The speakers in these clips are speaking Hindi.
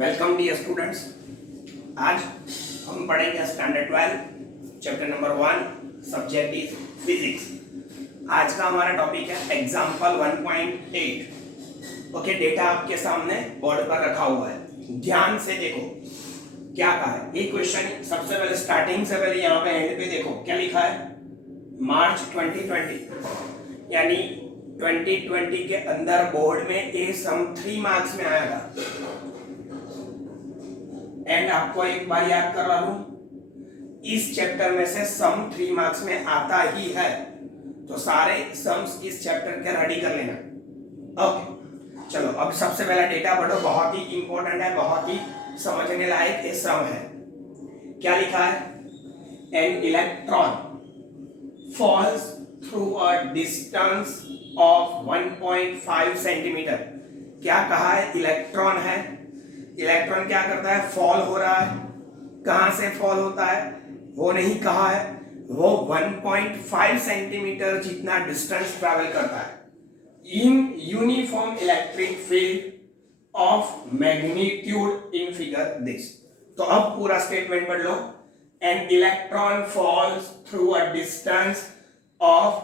Welcome dear students. आज हम पढ़ेंगे standard 12 chapter number 1 subject is physics. आज का हमारा टॉपिक है एग्जांपल 1.8। ओके, डेटा आपके सामने बोर्ड पर रखा हुआ है, ध्यान से देखो क्या कहा है। एक क्वेश्चन सबसे पहले स्टार्टिंग से पहले यहाँ पे एंड पे देखो क्या लिखा है, मार्च 2020, यानी 2020 के अंदर बोर्ड में ये सम 3 मार्क्स में आया था। एंड आपको एक बार याद करवा दूं, इस चैप्टर में से सम 3 मार्क्स में आता ही है, तो सारे सम्स इस चैप्टर के रेडी कर लेना। ओके चलो, अब सबसे पहला डेटा पढ़ो, बहुत ही इंपॉर्टेंट है, बहुत ही समझने लायक ये सम है। क्या लिखा है, an electron falls through a distance of 1.5 centimetre. क्या कहा है, इलेक्ट्रॉन है। इलेक्ट्रॉन क्या करता है, फॉल हो रहा है। कहां से फॉल होता है वो नहीं कहा है, वो 1.5 सेंटीमीटर जितना डिस्टेंस ट्रैवल करता है in uniform electric field of magnitude in figure this. तो अब पूरा स्टेटमेंट पढ़ लो। An electron falls through a distance of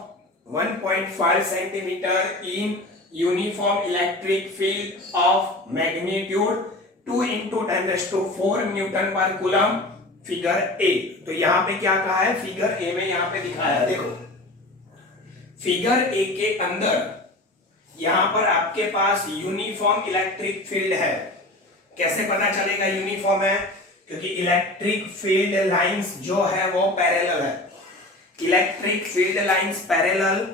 1.5 centimeter in uniform electric field of magnitude 2 into 10 raised to 4 Newton पर कूलम, फिगर ए। तो यहाँ पे क्या कहा है, फिगर ए में यहाँ पे दिखाया है, देखो फिगर ए के अंदर यहाँ पर आपके पास यूनिफॉर्म इलेक्ट्रिक फील्ड है। कैसे पता चलेगा यूनिफॉर्म है, क्योंकि इलेक्ट्रिक फील्ड लाइंस जो है वो पैरेलल है। Electric field lines parallel,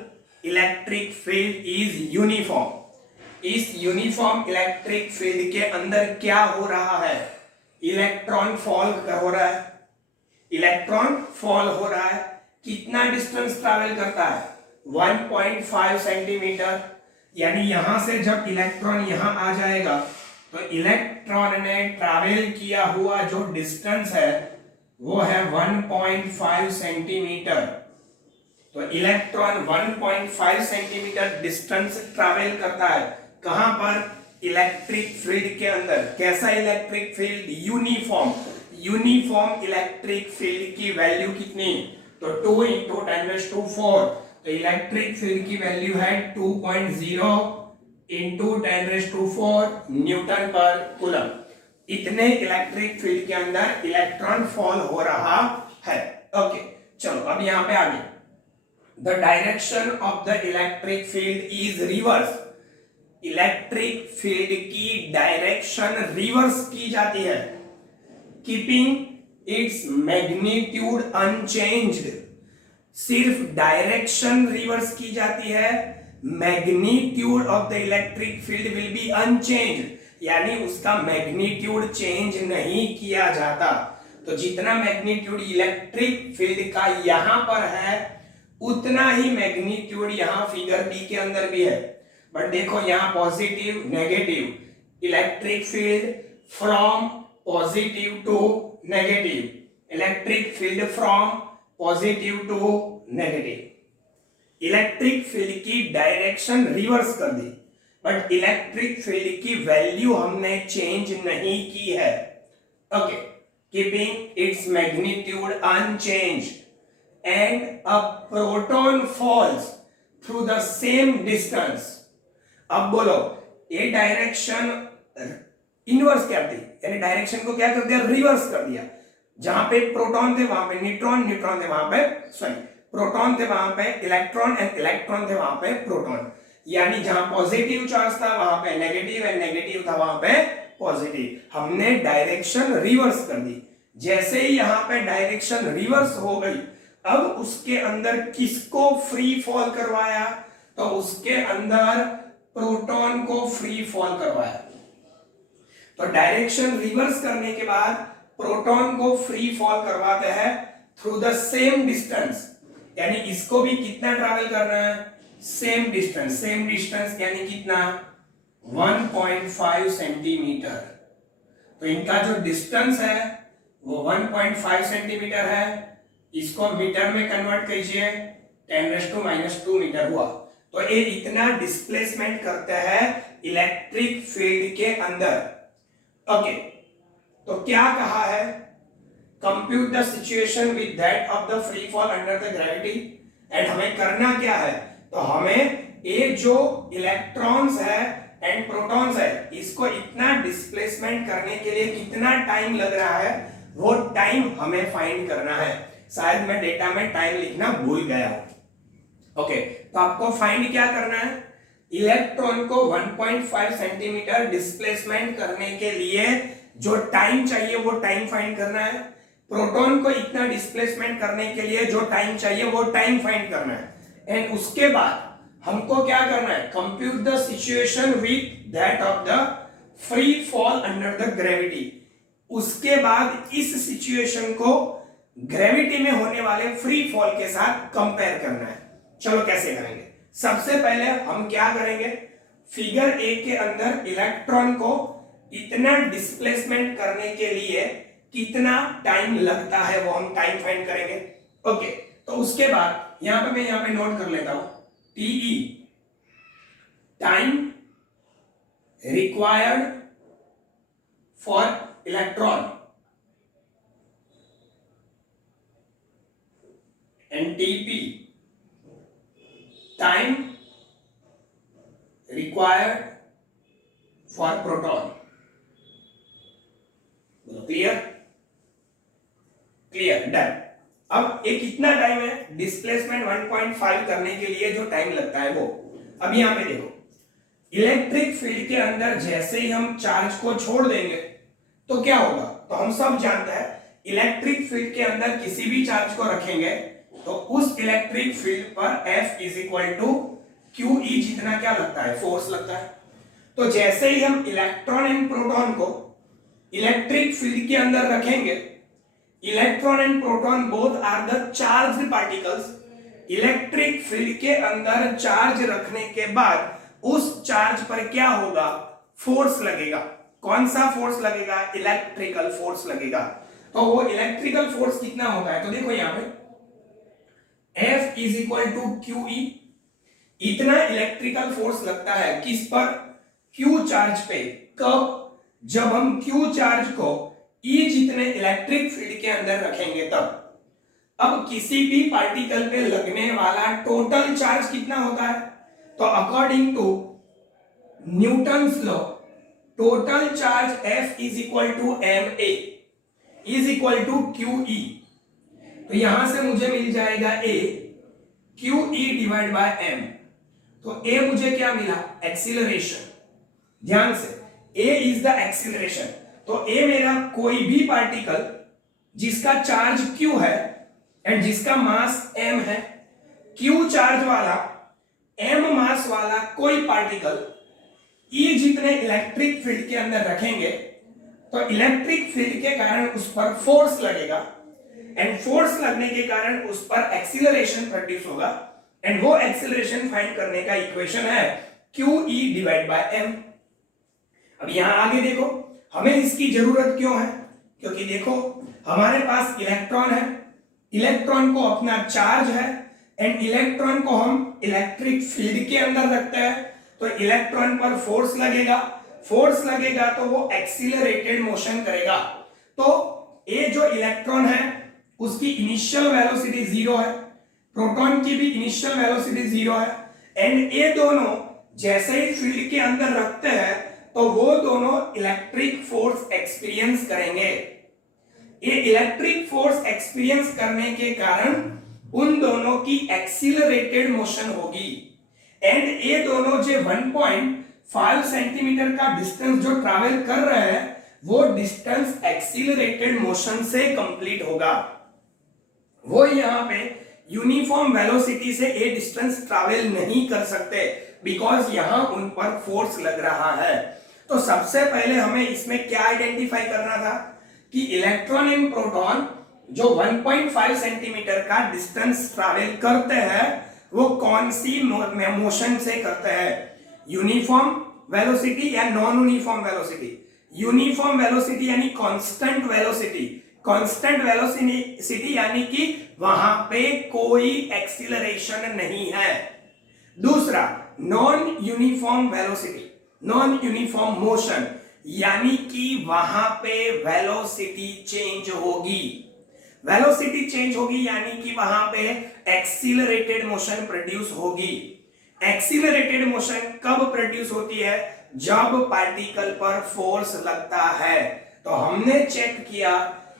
electric field is uniform. इस यूनिफॉर्म इलेक्ट्रिक फील्ड के अंदर क्या हो रहा है, इलेक्ट्रॉन फॉल हो रहा है। इलेक्ट्रॉन फॉल हो रहा है, कितना डिस्टेंस ट्रैवल करता है, 1.5 सेंटीमीटर। यानी यहां से जब इलेक्ट्रॉन यहां आ जाएगा तो इलेक्ट्रॉन ने ट्रैवल किया हुआ जो डिस्टेंस है वो है 1.5 सेंटीमीटर। तो इलेक्ट्रॉन 1.5 सेंटीमीटर डिस्टेंस ट्रैवल करता है, कहां पर, इलेक्ट्रिक फील्ड के अंदर। कैसा electric field, uniform. Uniform electric field की वैल्यू कितनी, तो 2 into 10⁻⁴। तो इलेक्ट्रिक फील्ड की वैल्यू है 2.0 into 10⁻⁴ न्यूटन पर कूलम। इतने इलेक्ट्रिक फील्ड के अंदर इलेक्ट्रॉन फॉल हो रहा है। ओके चलो, अब यहां पे आगे, the direction of the electric field is reverse. Electric field की डायरेक्शन रिवर्स की जाती है, कीपिंग इट्स मैग्नीट्यूड अनचेंज्ड। सिर्फ डायरेक्शन रिवर्स की जाती है, magnitude of the electric field will be unchanged, यानी उसका मैग्नीट्यूड चेंज नहीं किया जाता। तो जितना मैग्नीट्यूड इलेक्ट्रिक फील्ड का यहां पर है उतना ही मैग्नीट्यूड यहां फिगर बी के अंदर भी है। बट देखो यहां positive negative, electric field from positive to negative, electric field from positive to negative. Electric field की डायरेक्शन रिवर्स कर दी, बट इलेक्ट्रिक फील्ड की वैल्यू हमने चेंज नहीं की है। Okay, keeping its magnitude unchanged and a proton falls through the same distance. अब बोलो, ये डायरेक्शन इनवर्स क्या थी, यानी डायरेक्शन को क्या कर दिया, रिवर्स कर दिया। जहां पे प्रोटॉन थे वहां पे न्यूट्रॉन, न्यूट्रॉन थे वहां पे सॉरी प्रोटॉन थे वहां पे इलेक्ट्रॉन, एंड इलेक्ट्रॉन थे वहां पे प्रोटॉन। यानी जहां पॉजिटिव चार्ज था वहां पे नेगेटिव, एंड नेगेटिव था वहां पे पॉजिटिव। हमने डायरेक्शन रिवर्स कर दी। जैसे ही यहां पे डायरेक्शन रिवर्स हो गई, अब उसके अंदर किसको फ्री फॉल करवाया, तो उसके अंदर प्रोटॉन को फ्री फॉल करवाया। तो डायरेक्शन रिवर्स करने के बाद प्रोटॉन को फ्री फॉल करवाते हैं थ्रू द सेम डिस्टेंस, यानी इसको भी कितना ट्रैवल करना है, सेम डिस्टेंस। सेम डिस्टेंस यानी कितना, 1.5 सेंटीमीटर। तो इनका जो डिस्टेंस है वो 1.5 सेंटीमीटर है। इसको मीटर में कन्वर्ट कीजिए, 10⁻⁻² मीटर हुआ। तो ये इतना डिस्प्लेसमेंट करते हैं इलेक्ट्रिक फील्ड के अंदर। ओके, तो क्या कहा है, compute the situation with that of the free fall under the gravity. And हमें करना क्या है, तो हमें ये जो इलेक्ट्रॉन्स है एंड प्रोटॉन्स है, इसको इतना डिस्प्लेसमेंट करने के लिए कितना टाइम लग रहा है, वो टाइम हमें फाइंड करना है। शायद मैं डेटा में टाइम लिखना भूल गया हूं। ओके, तो आपको फाइंड क्या करना है, इलेक्ट्रॉन को 1.5 सेंटीमीटर डिस्प्लेसमेंट करने के लिए जो टाइम चाहिए वो टाइम फाइंड करना है, प्रोटॉन को इतना डिस्प्लेसमेंट करने के लिए जो टाइम चाहिए वो टाइम फाइंड करना है। एंड उसके बाद हमको क्या करना है, compute the situation with that of the free fall under the gravity. उसके बाद इस सिचुएशन को ग्रेविटी में होने वाले फ्री फॉल के साथ कंपेयर करना है। चलो कैसे करेंगे, सबसे पहले हम क्या करेंगे, फिगर ए के अंदर इलेक्ट्रॉन को इतना डिस्प्लेसमेंट करने के लिए कितना टाइम लगता है वो हम टाइम फाइंड करेंगे। ओके, तो उसके बाद यहां पे मैं यहां पे नोट कर लेता हूं, TE time required for electron and TP time required for proton. Clear, clear, done. अब ये कितना टाइम है, डिस्प्लेसमेंट 1.5 करने के लिए जो टाइम लगता है वो। अब यहां पे देखो, इलेक्ट्रिक फील्ड के अंदर जैसे ही हम चार्ज को छोड़ देंगे तो क्या होगा, तो हम सब जानते हैं इलेक्ट्रिक फील्ड के अंदर किसी भी चार्ज को रखेंगे तो उस इलेक्ट्रिक फील्ड पर F is equal to QE जितना क्या लगता है, फोर्स लगता है। तो जैसे ही हम इलेक्ट्रॉन एंड प्रोटॉन को इलेक्ट्रिक फील्ड के अंदर रखेंगे, electron and proton both are the charged particles. Electric field के अंदर चार्ज रखने के बाद उस चार्ज पर क्या होगा, फोर्स लगेगा। कौन सा फोर्स लगेगा, इलेक्ट्रिकल फोर्स लगेगा। तो वो इलेक्ट्रिकल फोर्स कितना होता है, तो देखो यहां पे F is equal to QE, इतना इलेक्ट्रिकल फोर्स लगता है किस पर, Q चार्ज पे। कब, जब हम Q चार्ज को E जितने इलेक्ट्रिक फील्ड के अंदर रखेंगे तब। अब किसी भी पार्टिकल पे लगने वाला टोटल चार्ज कितना होता है, तो according to Newton's law total charge F is equal to ma is equal to QE। तो यहां से मुझे मिल जाएगा A QE divide by m। तो A मुझे क्या मिला, एक्सीलरेशन। ध्यान से, A इज द एक्सीलरेशन। तो A मेरा कोई भी पार्टिकल जिसका चार्ज Q है एंड जिसका मास m है, Q चार्ज वाला m मास वाला कोई पार्टिकल E जितने इलेक्ट्रिक फील्ड के अंदर रखेंगे तो इलेक्ट्रिक फील्ड के कारण उस पर फोर्स लगेगा एंड फोर्स लगने के कारण उस पर एक्सीलरेशन प्रोड्यूस होगा एंड वो एक्सीलरेशन फाइंड करने का इक्वेशन है QE डिवाइड बाय m। अब यहां आगे देखो, हमें इसकी जरूरत क्यों है, क्योंकि देखो हमारे पास इलेक्ट्रॉन है, इलेक्ट्रॉन को अपना चार्ज है एंड इलेक्ट्रॉन को हम इलेक्ट्रिक फील्ड के अंदर रखते हैं तो इलेक्ट्रॉन पर फोर्स लगेगा, फोर्स लगेगा तो वो एक्सीलरेटेड मोशन करेगा। तो ये जो इलेक्ट्रॉन है उसकी इनिशियल वेलोसिटी 0 है, प्रोटॉन की भी इनिशियल वेलोसिटी 0 है एंड ये दोनों जैसे ही फील्ड के अंदर रखते हैं तो वो दोनों इलेक्ट्रिक फोर्स एक्सपीरियंस करेंगे। ये इलेक्ट्रिक फोर्स एक्सपीरियंस करने के कारण उन दोनों की एक्सीलरेटेड मोशन होगी एंड ये दोनों जो 1.5 सेंटीमीटर का डिस्टेंस जो ट्रैवल कर रहे हैं वो डिस्टेंस एक्सीलरेटेड मोशन से कंप्लीट होगा। वो यहां पे यूनिफॉर्म वेलोसिटी से ये डिस्टेंस ट्रैवल नहीं कर सकते बिकॉज यहां उन पर फोर्स लग रहा है। तो सबसे पहले हमें इसमें क्या आइडेंटिफाई करना था कि इलेक्ट्रॉन एंड प्रोटॉन जो 1.5 सेंटीमीटर का डिस्टेंस ट्रैवल करते हैं वो कौन सी मोशन से करते हैं, यूनिफॉर्म वेलोसिटी या non uniform velocity. Uniform velocity यानी कांस्टेंट वेलोसिटी, कांस्टेंट वेलोसिटी यानी कि वहां पे कोई एक्सीलरेशन नहीं है। दूसरा non uniform velocity, non uniform motion यानी कि वहां पे वेलोसिटी चेंज होगी। वेलोसिटी चेंज होगी यानी कि वहां पे एक्सीलरेटेड मोशन प्रोड्यूस होगी। एक्सीलरेटेड मोशन कब प्रोड्यूस होती है? जब पार्टिकल पर फोर्स लगता है। तो हमने चेक किया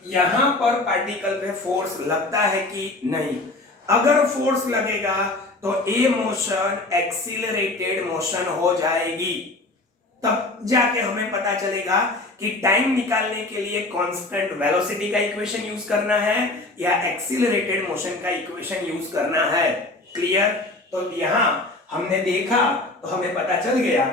यहां पर पार्टिकल पे फोर्स लगता है कि नहीं। अगर फोर्स लगेगा तो ए मोशन एक्सीलरेटेड मोशन हो जाएगी। तब जाके हमें पता चलेगा कि टाइम निकालने के लिए कांस्टेंट वेलोसिटी का इक्वेशन यूज करना है या एक्सीलरेटेड मोशन का इक्वेशन यूज करना है। क्लियर? तो यहां हमने देखा तो हमें पता चल गया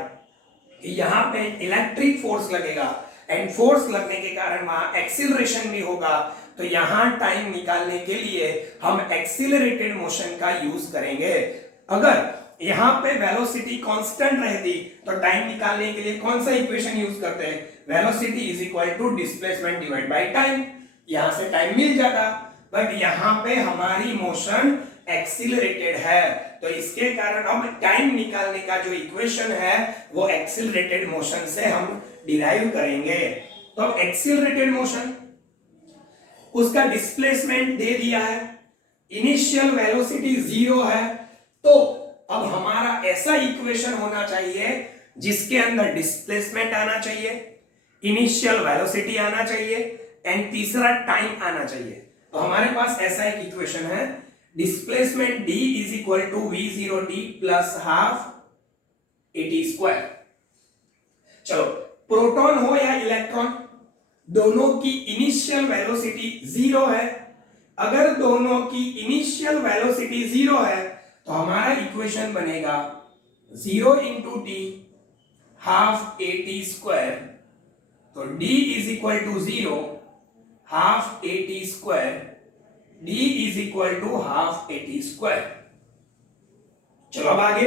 कि यहां पे इलेक्ट्रिक फोर्स लगेगा एंड फोर्स लगने के कारण वहां एक्सीलरेशन भी होगा। तो यहां टाइम निकालने के लिए हम एक्सीलरेटेड मोशन का यूज करेंगे। अगर यहां पे वेलोसिटी कांस्टेंट रहती तो टाइम निकालने के लिए कौन सा इक्वेशन यूज करते हैं? Velocity is equal to displacement divide by time. यहां से टाइम मिल जाता, बट यहां पे हमारी मोशन एक्सीलरेटेड है, तो इसके कारण अब टाइम निकालने का जो इक्वेशन है वो एक्सीलरेटेड मोशन से हम डिराइव करेंगे। तो अब एक्सीलरेटेड मोशन, उसका डिस्प्लेसमेंट दे दिया है, इनिशियल वेलोसिटी 0 है, तो अब हमारा ऐसा इक्वेशन होना चाहिए जिसके अंदर डिस्प्लेसमेंट आना चाहिए, इनिशियल वेलोसिटी आना चाहिए एंड तीसरा टाइम आना चाहिए। तो हमारे पास ऐसा एक इक्वेशन है, displacement d is equal to v0t plus half at square. चलो, प्रोटॉन हो या इलेक्ट्रॉन, दोनों की इनिशियल वेलोसिटी 0 है। अगर दोनों की इनिशियल वेलोसिटी 0 है तो हमारा इक्वेशन बनेगा 0 into T half at square. तो d is equal to 0 half at square, d is equal to half at square. चलो अब आगे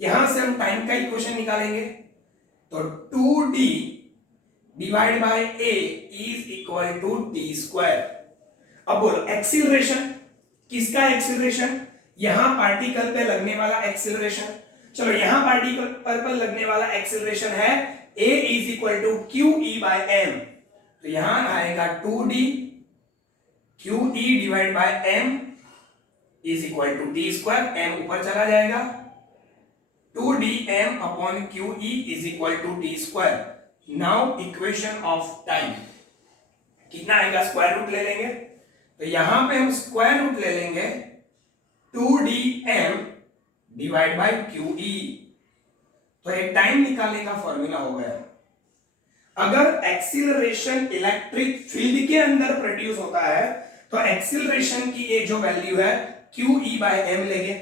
यहां से हम टाइम का इक्वेशन निकालेंगे। तो 2d divide by a is equal to T square. अब बोलो एक्सीलरेशन, किसका एक्सीलरेशन? यहां पार्टिकल पे लगने वाला एक्सीलरेशन। चलो, यहां पार्टिकल पर लगने वाला एक्सीलरेशन है a is equal to Q E by M. तो यहां आएगा 2d Q E divide by M is equal to T square, M ऊपर चला जाएगा, 2dm upon Q E is equal to T square. Now equation of time कितना आएगा? स्क्वायर रूट ले लेंगे। तो यहां पे हम स्क्वायर रूट ले लेंगे 2dm divide by Q E. तो एक टाइम निकालने का फॉर्मूला हो गया। अगर एक्सीलरेशन इलेक्ट्रिक फील्ड के अंदर प्रोड्यूस होता है तो एक्सीलरेशन की ये जो वैल्यू है क्यू ई बाय एम लेंगे।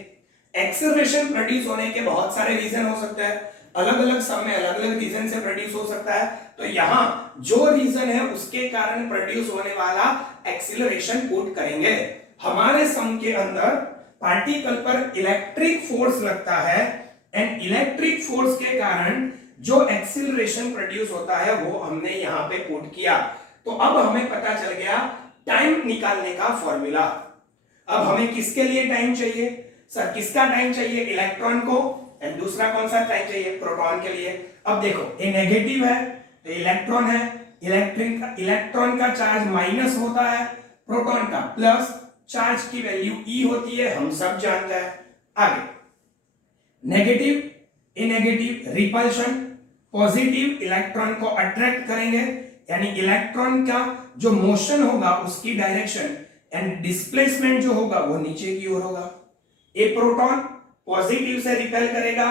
एक्सीलरेशन प्रोड्यूस होने के बहुत सारे रीजन हो सकते हैं, अलग अलग समय अलग अलग रीजन से प्रोड्यूस हो सकता है। तो यहां जो रीजन है उसके कारण प्रोड्यूस होने वाला एक्सीलरेशन पुट करेंगे। हमारे सम के अंदर पार्टिकल पर इलेक्ट्रिक फोर्स लगता है एंड इलेक्ट्रिक फोर्स के कारण जो एक्सीलरेशन प्रोड्यूस होता है वो हमने यहां पे पुट किया। तो अब हमें पता चल गया टाइम निकालने का फॉर्मूला। अब हमें किसके लिए टाइम चाहिए? सर किसका टाइम चाहिए? इलेक्ट्रॉन को, एंड दूसरा कौन सा टाइम चाहिए? प्रोटॉन के लिए। अब देखो, ये नेगेटिव है तो इलेक्ट्रॉन है, इलेक्ट्रॉन का चार्ज माइनस होता है, प्रोटॉन का प्लस। चार्ज की वैल्यू ई होती है, हम सब जानते हैं। आगे नेगेटिव ए नेगेटिव रिपल्शन, पॉजिटिव इलेक्ट्रॉन को अट्रैक्ट करेंगे, यानी इलेक्ट्रॉन का जो मोशन होगा उसकी डायरेक्शन एंड डिस्प्लेसमेंट जो होगा वो नीचे की ओर होगा। ए प्रोटॉन पॉजिटिव से रिपेल करेगा,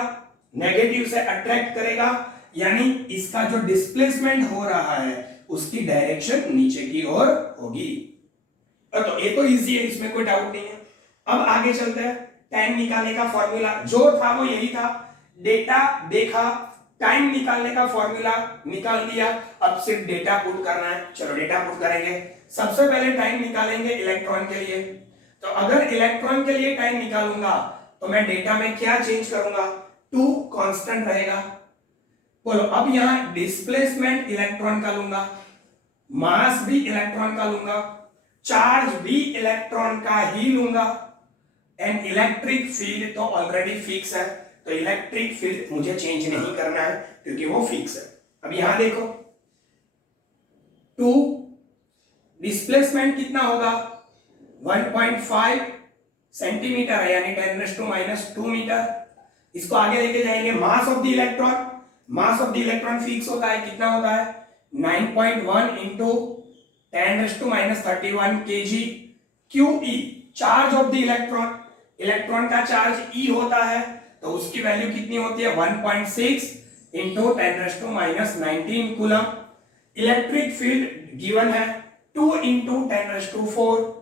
नेगेटिव से अट्रैक्ट करेगा, यानी इसका जो डिस्प्लेसमेंट हो रहा है उसकी डायरेक्शन नीचे की ओर होगी। तो ये तो इजी है, इसमें कोई डाउट नहीं है। अब आगे चलते हैं। टाइम निकालने का फॉर्मूला जो था वो यही था, डेटा देखा, टाइम निकालने का फॉर्मूला निकाल दिया, अब सिर्फ डेटा पुट करना है। चलो डेटा पुट करेंगे। सबसे पहले टाइम निकालेंगे इलेक्ट्रॉन के लिए। तो अगर इलेक्ट्रॉन के लिए टाइम निकालूंगा तो मैं डेटा में क्या चेंज करूंगा? 2 कांस्टेंट रहेगा। बोलो, अब यहां डिस्प्लेसमेंट इलेक्ट्रॉन का लूंगा, मास भी इलेक्ट्रॉन का लूंगा, चार्ज भी इलेक्ट्रॉन का ही लूंगा, एंड इलेक्ट्रिक फील्ड तो ऑलरेडी फिक्स है, तो इलेक्ट्रिक फील्ड मुझे चेंज नहीं करना है क्योंकि वो फिक्स है। अब यहां देखो 2, डिस्प्लेसमेंट कितना होगा 1.5 सेंटीमीटर है यानी 10⁻⁻² मीटर। इसको आगे लेके जाएंगे, mass of the electron, mass of the electron fix होता है, कितना होता है 9.1 into 10⁻31 kg QE, charge of the electron, electron का चार्ज E होता है तो उसकी वैल्यू कितनी होती है 1.6 into 10⁻19 coulomb. Electric field given है 2 इंटू 10⁻4।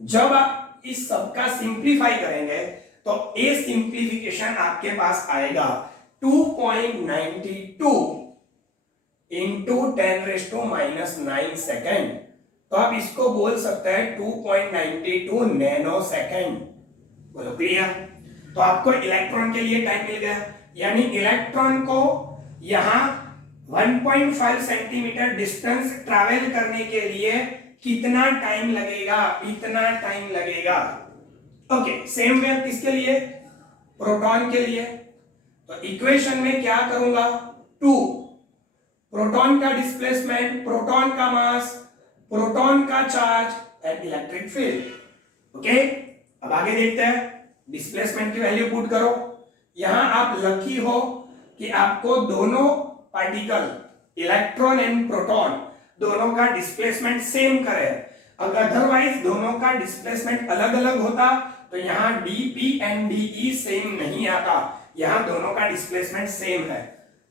जब आप इस सब का सिंप्लीफाई करेंगे तो ए सिंप्लीफिकेशन आपके पास आएगा 2.92 इंटू 10⁻⁹ सेकेंड। तो आप इसको बोल सकते हैं 2.92 नैनो सेकेंड। बोलो क्लियर? तो आपको इलेक्ट्रॉन के लिए टाइम मिल गया, यानी इलेक्ट्रॉन को यहां 1.5 सेंटीमीटर डिस्टेंस ट्रैवल करने के लिए कितना टाइम लगेगा, इतना टाइम लगेगा। ओके, सेम वे किसके लिए, प्रोटॉन के लिए। तो इक्वेशन में क्या करूंगा 2, प्रोटॉन का डिस्प्लेसमेंट, प्रोटॉन का मास, प्रोटॉन का charge and electric field. Okay, अब आगे देखते हैं, डिस्प्लेसमेंट की वैल्यू पुट करो। यहां आप लकी हो कि आपको दोनों पार्टिकल इलेक्ट्रॉन एंड प्रोटॉन दोनों का डिस्प्लेसमेंट सेम करे। अगर अदरवाइज दोनों का डिस्प्लेसमेंट अलग अलग होता तो यहां dp एंड de सेम नहीं आता, यहां दोनों का डिस्प्लेसमेंट सेम है।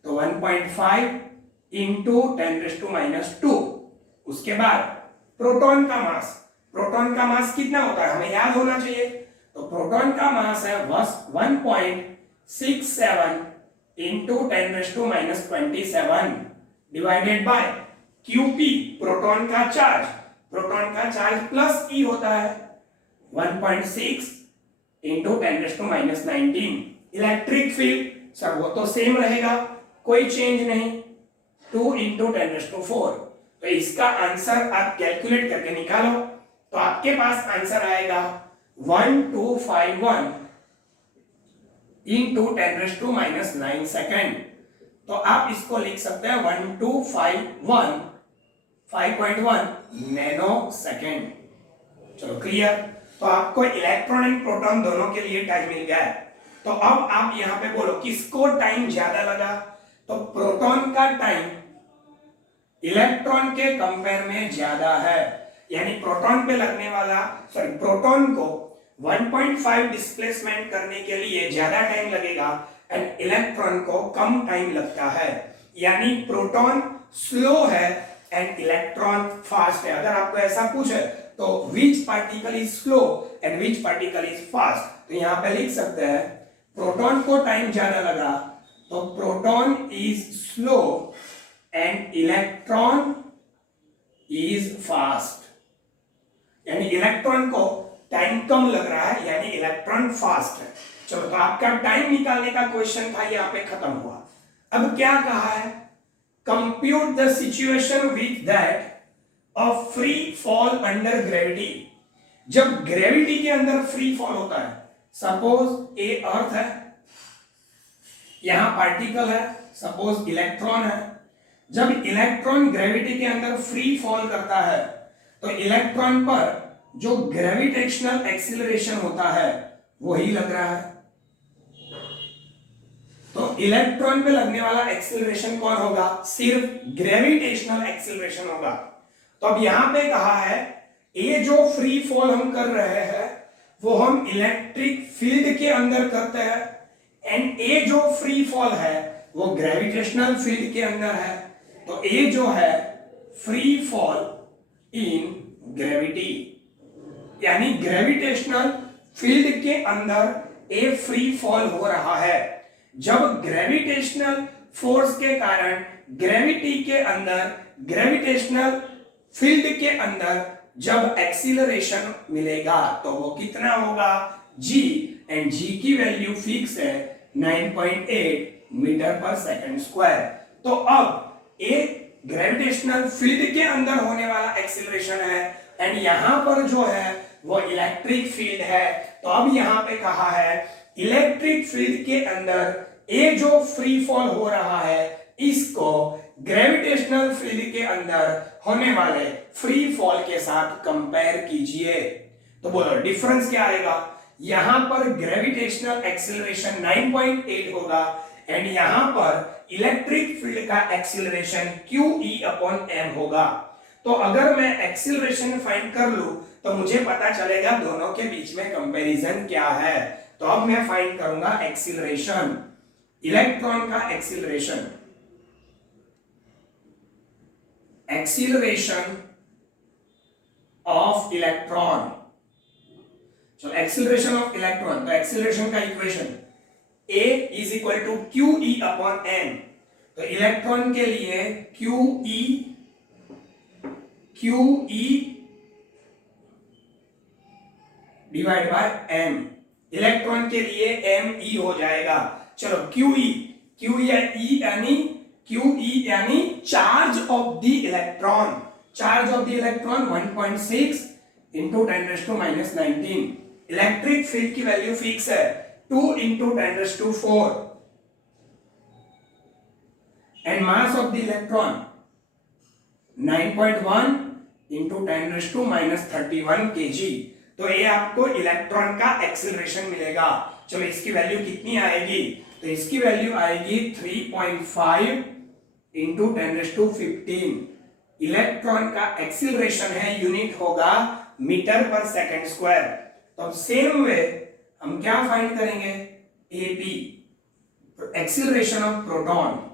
तो 1.5 इंटू 10⁻²। उसके बाद प्रोटॉन का मास, प्रोटॉन का मास कितना होता है हमें याद होना चाहिए। तो प्रोटॉन का मास है 1.67 into 10⁻27 divided by QP, proton का चार्ज, प्रोटॉन का चार्ज प्लस E होता है 1.6 इंटू 10⁻19। इलेक्ट्रिक फील्ड सर वो तो सेम रहेगा, कोई चेंज नहीं, 2 इंटू 10⁻4। तो इसका आंसर आप कैलकुलेट करके निकालो तो आपके पास आंसर आएगा 1251 इंटू 10⁻9 सेकेंड। तो आप इसको लिख सकते हैं 1251 5.1 नैनो सेकेंड। चलो क्लियर? तो आपको इलेक्ट्रॉन एंड प्रोटॉन दोनों के लिए टाइम मिल गया है। तो अब आप यहां पे बोलो किसको टाइम ज्यादा लगा। तो प्रोटॉन का टाइम इलेक्ट्रॉन के कंपेयर में ज्यादा है, यानी प्रोटॉन पे लगने वाला, सॉरी प्रोटॉन को 1.5 डिस्प्लेसमेंट करने के लिए ज्यादा टाइम लगेगा एंड इलेक्ट्रॉन को कम टाइम लगता है, यानी प्रोटॉन स्लो है एंड इलेक्ट्रॉन फास्ट है। अगर आपको ऐसा पूछे तो which particle is slow and which particle is fast, तो यहां पे लिख सकते हैं प्रोटॉन को टाइम ज्यादा लगा तो proton is slow and electron is fast, यानी इलेक्ट्रॉन को टाइम कम लग रहा है यानी इलेक्ट्रॉन फास्ट है। चलो, तो आपका टाइम निकालने का क्वेश्चन था यहाँ पे खत्म हुआ। अब क्या कहा है, compute the situation with that of free fall under gravity. जब ग्रेविटी के अंदर फ्री फॉल होता है, सपोज ए अर्थ है, यहां पार्टिकल है, सपोज इलेक्ट्रॉन है। जब इलेक्ट्रॉन ग्रेविटी के अंदर फ्री फॉल करता है तो इलेक्ट्रॉन पर जो ग्रेविटेशनल एक्सीलरेशन होता है वही लग रहा है। तो इलेक्ट्रॉन पे लगने वाला एक्सीलरेशन कौन होगा, सिर्फ ग्रेविटेशनल एक्सीलरेशन होगा। तो अब यहां पे कहा है ये जो फ्री फॉल हम कर रहे हैं वो हम इलेक्ट्रिक फील्ड के अंदर करते हैं एंड ये जो फ्री फॉल है वो ग्रेविटेशनल फील्ड के अंदर है। तो ये जो है फ्री फॉल इन ग्रेविटी, यानी ग्रेविटेशनल फील्ड के अंदर ये फ्री फॉल हो रहा है। जब ग्रेविटेशनल फोर्स के कारण ग्रेविटी के अंदर, ग्रेविटेशनल फील्ड के अंदर जब एक्सीलरेशन मिलेगा तो वो कितना होगा g, एंड g की वैल्यू फिक्स है 9.8 मीटर पर सेकंड स्क्वायर। तो अब एक ग्रेविटेशनल फील्ड के अंदर होने वाला एक्सीलरेशन है एंड यहां पर जो है वो इलेक्ट्रिक फील्ड है। तो अब यहां पे कहा है इलेक्ट्रिक फील्ड के अंदर ये जो फ्री फॉल हो रहा है इसको ग्रेविटेशनल फील्ड के अंदर होने वाले फ्री फॉल के साथ कंपेयर कीजिए। तो बोलो डिफरेंस क्या आएगा। यहां पर ग्रेविटेशनल एक्सीलरेशन 9.8 होगा एंड यहां पर इलेक्ट्रिक फील्ड का एक्सीलरेशन QE/m होगा। तो अगर मैं एक्सीलरेशन फाइंड कर लूं तो मुझे पता चलेगा दोनों के बीच में कंपैरिजन क्या है। तो अब मैं फाइंड करूंगा एक्सीलरेशन, इलेक्ट्रॉन का acceleration, acceleration of electron. So acceleration of electron, तो acceleration का equation A is equal to QE/m। तो इलेक्ट्रॉन के लिए QE divide by m, electron के लिए me हो जाएगा। चलो QE यानी charge of the electron, charge of the electron 1.6 into 10⁻⁻19। Electric field की वैल्यू फिक्स है 2 into 10⁴ and mass of the electron 9.1 into 10⁻31 kg। तो ये आपको इलेक्ट्रॉन का एक्सीलरेशन मिलेगा। चलो इसकी वैल्यू कितनी आएगी, तो इसकी वैल्यू आएगी 3.5 इंटू 10⁻15। इलेक्ट्रॉन का एक्सीलरेशन है, यूनिट होगा मीटर पर सेकंड स्क्वायर। तो सेम वे हम क्या फाइंड करेंगे, एपी, एक्सीलरेशन ऑफ प्रोटॉन।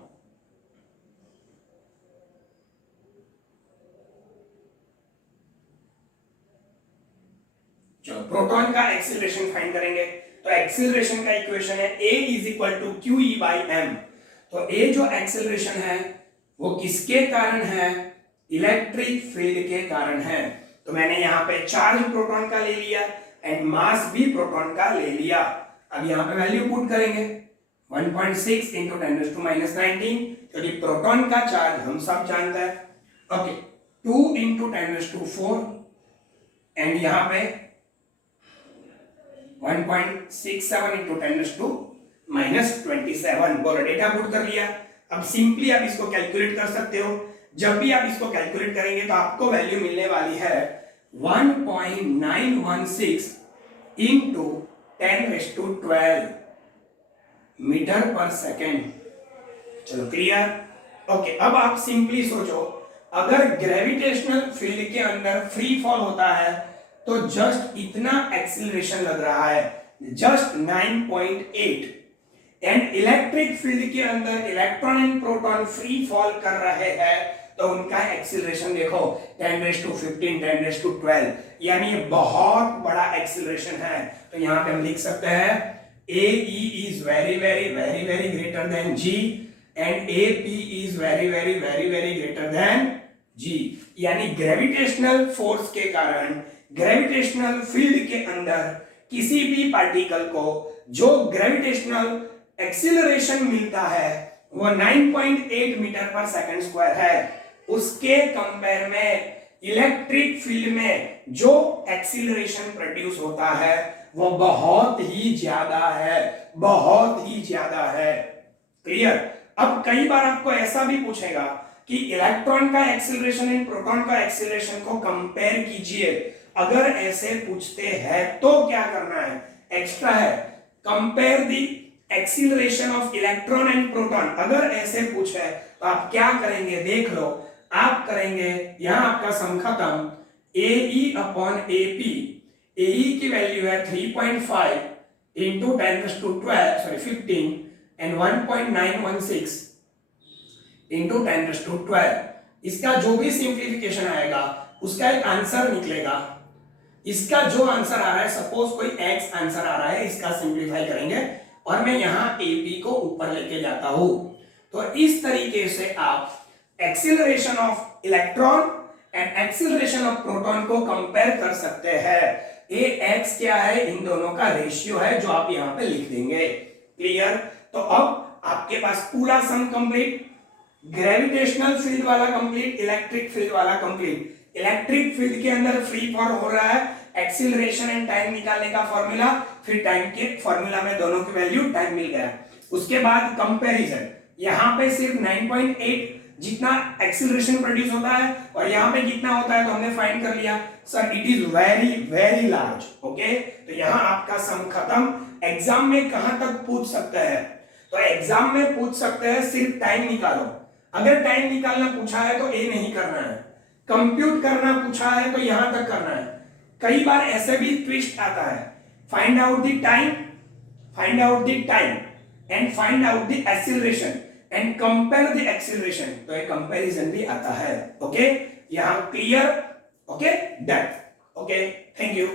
चलो प्रोटॉन का एक्सीलरेशन फाइंड करेंगे। तो एक्सीलरेशन का इक्वेशन है A is equal to QE/m। तो A जो एक्सीलरेशन है वो किसके कारण है, इलेक्ट्रिक फील्ड के कारण है। तो मैंने यहाँ पे चार्ज प्रोटॉन का ले लिया एंड मास भी प्रोटॉन का ले लिया। अब यहाँ पे वैल्यू पुट करेंगे 1.6 इंटू 10⁻19, क्योंकि प्रोटॉन का चार्ज हम सब जानते हैं। ओके 2 इंटू 10⁴ एंड यहाँ पे 1.67 इंटू 10⁻27। बोलो डेटा पुट कर लिया। अब सिंपली आप इसको कैलकुलेट कर सकते हो। जब भी आप इसको कैलकुलेट करेंगे तो आपको वैल्यू मिलने वाली है 1.916 इंटू 10⁻12 मीटर पर सेकेंड। चलो क्लियर। ओके अब आप सिंपली सोचो, अगर ग्रेविटेशनल फील्ड के अंदर फ्री फॉल होता है तो जस्ट इतना एक्सीलरेशन लग रहा है, जस्ट 9.8, एंड इलेक्ट्रिक फील्ड के अंदर electron and proton free fall कर रहे हैं तो उनका एक्सीलरेशन देखो 10⁻15, 10⁻12, यानी ये बहुत बड़ा एक्सीलरेशन है। तो यहाँ पे हम लिख सकते हैं AE is very very very very greater than G and AP is very very very very greater than G। यानी ग्रेविटेशनल फोर्स के कारण ग्रेविटेशनल फील्ड के अंदर किसी भी पार्टिकल को जो ग्रेविटेशनल एक्सीलरेशन मिलता है वो 9.8 मीटर पर सेकंड स्क्वायर है। उसके कंपेयर में इलेक्ट्रिक फील्ड में जो एक्सीलरेशन प्रोड्यूस होता है वो बहुत ही ज्यादा है, बहुत ही ज्यादा है। क्लियर। अब कई बार आपको ऐसा भी पूछेगा कि इलेक्ट्रॉन का एक्सीलरेशन एंड प्रोटॉन का एक्सीलरेशन को कंपेयर कीजिए। अगर ऐसे पूछते हैं तो क्या करना है, एक्स्ट्रा है, compare the acceleration of electron and proton. अगर ऐसे पूछे तो आप क्या करेंगे, देख लो। आप करेंगे यहां आपका सम खत्म, AE/AP, AE की वैल्यू है 3.5 इंटू 15 एंड 1.916 इंटू 10⁻12। इसका जो भी सिंप्लीफिकेशन आएगा उसका एक आंसर निकलेगा। इसका जो आंसर आ रहा है, सपोज कोई x आंसर आ रहा है, इसका सिंप्लीफाई करेंगे और मैं यहां AP को ऊपर लेके जाता हूं। तो इस तरीके से आप acceleration of electron and acceleration of proton को कंपेयर कर सकते हैं। ये x क्या है, इन दोनों का रेशियो है जो आप यहां पे लिख देंगे। क्लियर। तो अब आपके पास पूरा सम कंप्लीट, ग्रेविटेशनल फील्ड वाला कंप्लीट, इलेक्ट्रिक फील्ड वाला कंप्लीट। इलेक्ट्रिक फील्ड के अंदर फ्री फॉल हो रहा है, एक्सीलरेशन एंड टाइम निकालने का फॉर्मूला, फिर टाइम के फॉर्मूला में दोनों की वैल्यू टाइम मिल गया। उसके बाद कंपैरिजन, यहां पे सिर्फ 9.8 जितना एक्सीलरेशन प्रोड्यूस होता है और यहां पे कितना होता है तो हमने फाइंड कर लिया sir it is very very large. Okay, तो यहां आपका सम खत्म। एग्जाम में कहां तक पूछ सकते हैं, तो एग्जाम में पूछ सकते हैं सिर्फ टाइम निकालो। अगर टाइम निकालना पूछा है तो ए नहीं करना है, कंप्यूट करना पूछा है तो यहां तक करना है। कई बार ऐसे भी ट्विस्ट आता है, find out the time, find out the time and find out the acceleration and compare the acceleration, तो एक कंपैरिजन भी आता है। ओके, यहां clear? Okay, done. Okay, thank you.